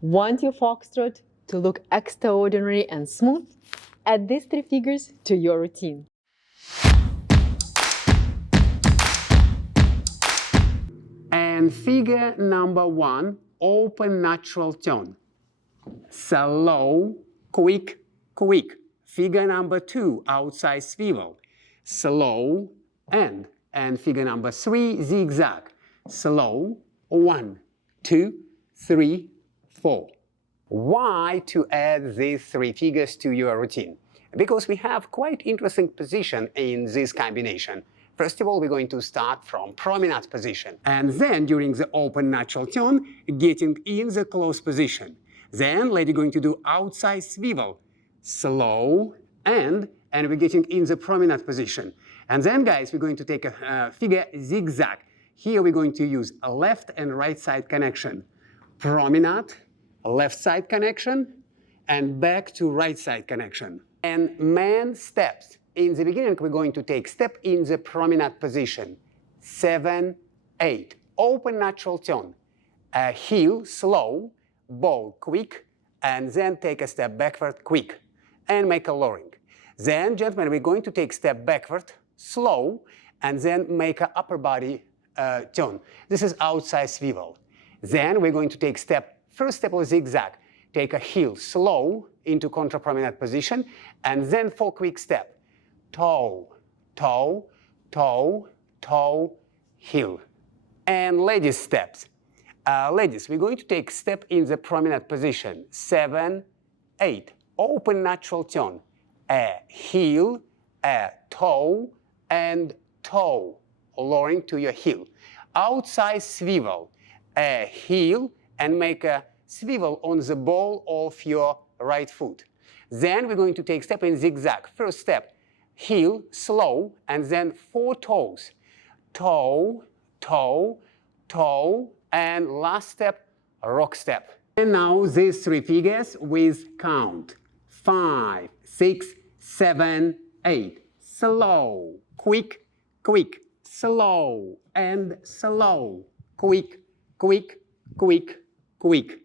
Want your foxtrot to look extraordinary and smooth? Add these 3 figures to your routine. And figure number 1, open natural turn. Slow, quick, quick. Figure number 2, outside swivel. Slow, and figure number 3, zigzag. Slow, 1, 2, 3, 4. Why to add these 3 figures to your routine? Because we have quite interesting position in this combination. First of all, we're going to start from promenade position. And then, during the open natural turn, getting in the close position. Then, lady going to do outside swivel. Slow, and we're getting in the promenade position. And then, guys, we're going to take a figure zigzag. Here, we're going to use a left and right side connection. Promenade, left side connection, and back to right side connection. And man steps. In the beginning, we're going to take step in the promenade position. 7, 8. Open natural turn. Heel, slow, ball, quick, and then take a step backward, quick, and make a lowering. Then, gentlemen, we're going to take step backward, slow, and then make an upper body turn. This is outside swivel. Then we're going to take first step of zigzag. Take a heel, slow, into contra promenade position, and then 4 quick step. Toe, toe, toe, toe, heel. And ladies steps. Ladies, we're going to take step in the promenade position. 7, 8. Open natural turn. A heel, a toe, and toe. Lowering to your heel. Outside swivel. A heel, and make a swivel on the ball of your right foot. Then we're going to take step in zigzag. First step. Heel, slow, and then 4 toes. Toe, toe, toe, and last step, rock step. And now these 3 figures with count. 5, 6, 7, 8. Slow, quick, quick, slow, and slow. Quick, quick, quick, quick.